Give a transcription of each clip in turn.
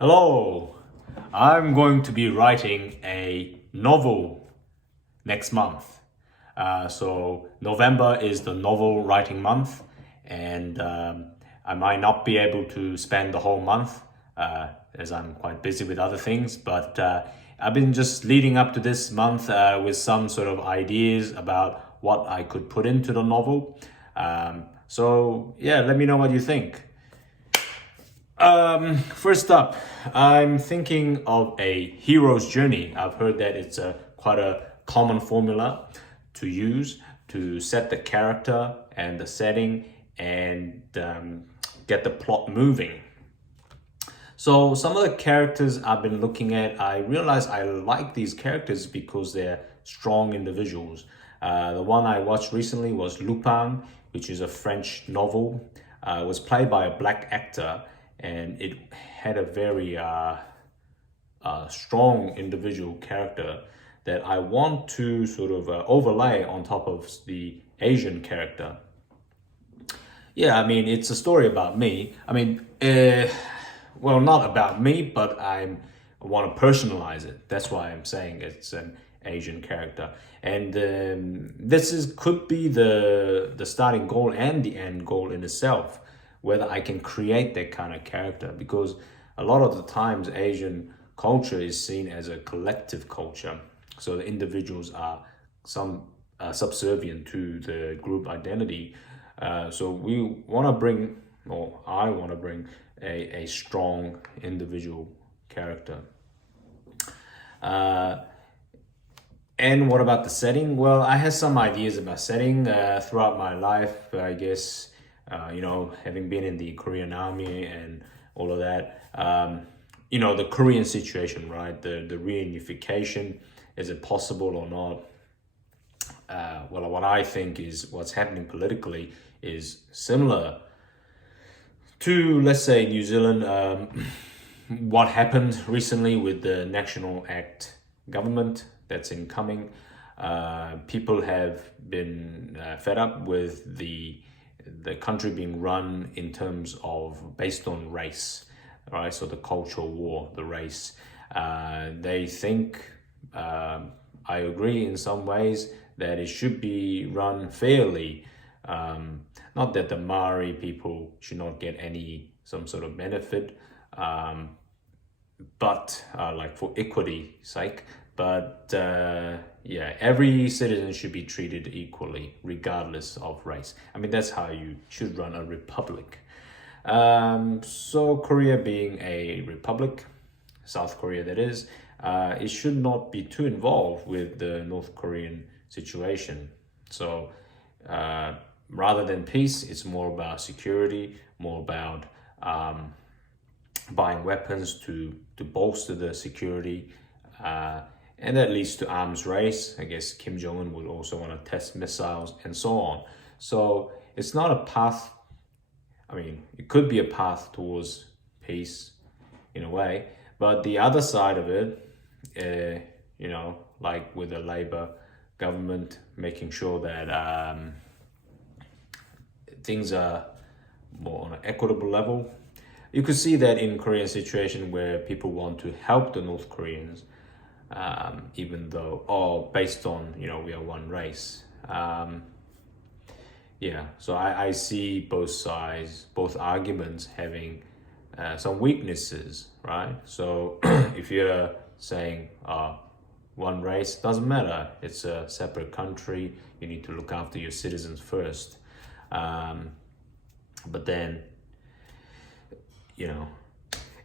Hello, I'm going to be writing a novel next month. So, November is the novel writing month, and I might not be able to spend the whole month as I'm quite busy with other things. But I've been just leading up to this month with some sort of ideas about what I could put into the novel. So, let me know what you think. First up, I'm thinking of a hero's journey. I've heard that it's a quite a common formula to use to set the character and the setting and get the plot moving. So some of the characters I've been looking at, I realize I like these characters because they're strong individuals. The one I watched recently was Lupin, which is a French novel. It was played by a black actor, and it had a very strong individual character that I want to sort of overlay on top of the Asian character. Yeah, I mean, it's a story about me. Well, not about me, but I want to personalize it. That's why I'm saying it's an Asian character, and this is could be the starting goal and the end goal in itself. Whether I can create that kind of character, because a lot of the times Asian culture is seen as a collective culture, so the individuals are some subservient to the group identity. So we want to bring, or I want to bring, a strong individual character. Uh, and what about the setting? Well, I had some ideas about setting throughout my life. I guess, having been in the Korean army and all of that, the Korean situation, right? The reunification, is it possible or not? Well, what I think is what's happening politically is similar to, let's say, New Zealand. What happened recently with the National Act government that's incoming. People have been fed up with the country being run in terms of based on race, right? So the cultural war, the race. They think, I agree in some ways, that it should be run fairly. Not that the Maori people should not get some sort of benefit, but like for equity sake. But every citizen should be treated equally, regardless of race. I mean, that's how you should run a republic. So Korea being a republic, South Korea that is, it should not be too involved with the North Korean situation. So rather than peace, it's more about security, more about buying weapons to bolster the security. And that leads to arms race. I guess Kim Jong-un would also want to test missiles and so on. So it's not a path. I mean, it could be a path towards peace in a way. But the other side of it, like with the Labour government, making sure that things are more on an equitable level. You could see that in Korean situation where people want to help the North Koreans, even though, based on, we are one race. So I see both sides, both arguments having some weaknesses, right? So if you're saying one race, doesn't matter, it's a separate country, you need to look after your citizens first. But then,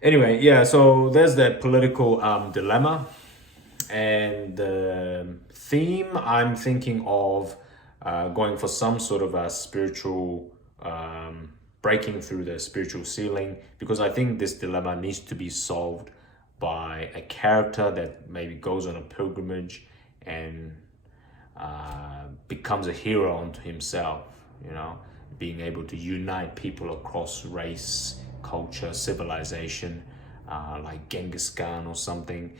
anyway, so there's that political dilemma. And the theme, I'm thinking of going for some sort of a spiritual, breaking through the spiritual ceiling, because I think this dilemma needs to be solved by a character that maybe goes on a pilgrimage and becomes a hero unto himself, being able to unite people across race, culture, civilization, like Genghis Khan or something,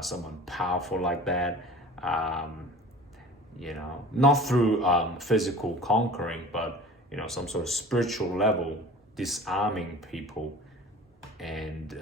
someone powerful like that. Not through physical conquering, but some sort of spiritual level, disarming people and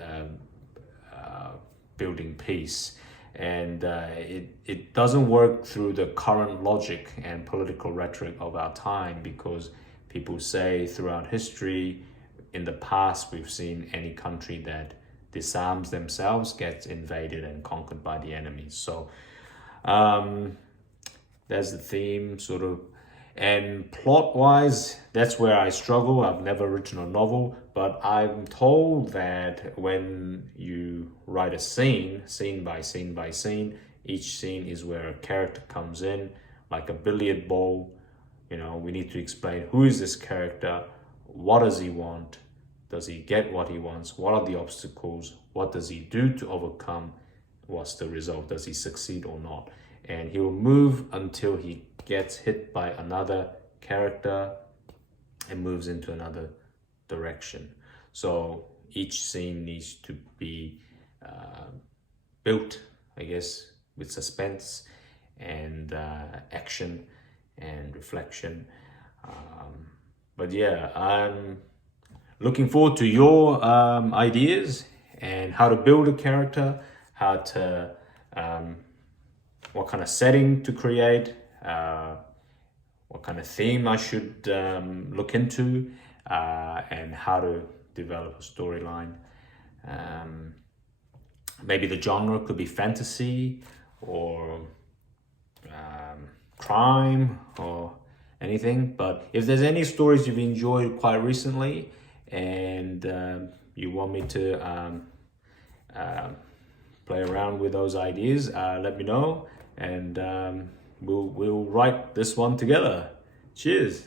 building peace. And it doesn't work through the current logic and political rhetoric of our time, because people say throughout history, in the past, we've seen any country that disarms themselves gets invaded and conquered by the enemy. So that's the theme, sort of. And plot-wise, that's where I struggle. I've never written a novel, but I'm told that when you write a scene, scene by scene by scene, each scene is where a character comes in, like a billiard ball. You know, we need to explain, who is this character? What does he want? Does he get what he wants? What are the obstacles? What does he do to overcome? What's the result? Does he succeed or not? And he will move until he gets hit by another character and moves into another direction. So each scene needs to be built, I guess, with suspense and action and reflection. But yeah, I'm looking forward to your ideas and how to build a character, how to what kind of setting to create, what kind of theme I should look into, and how to develop a storyline. Maybe the genre could be fantasy or crime or anything. But if there's any stories you've enjoyed quite recently and you want me to play around with those ideas, let me know, and we'll write this one together. Cheers.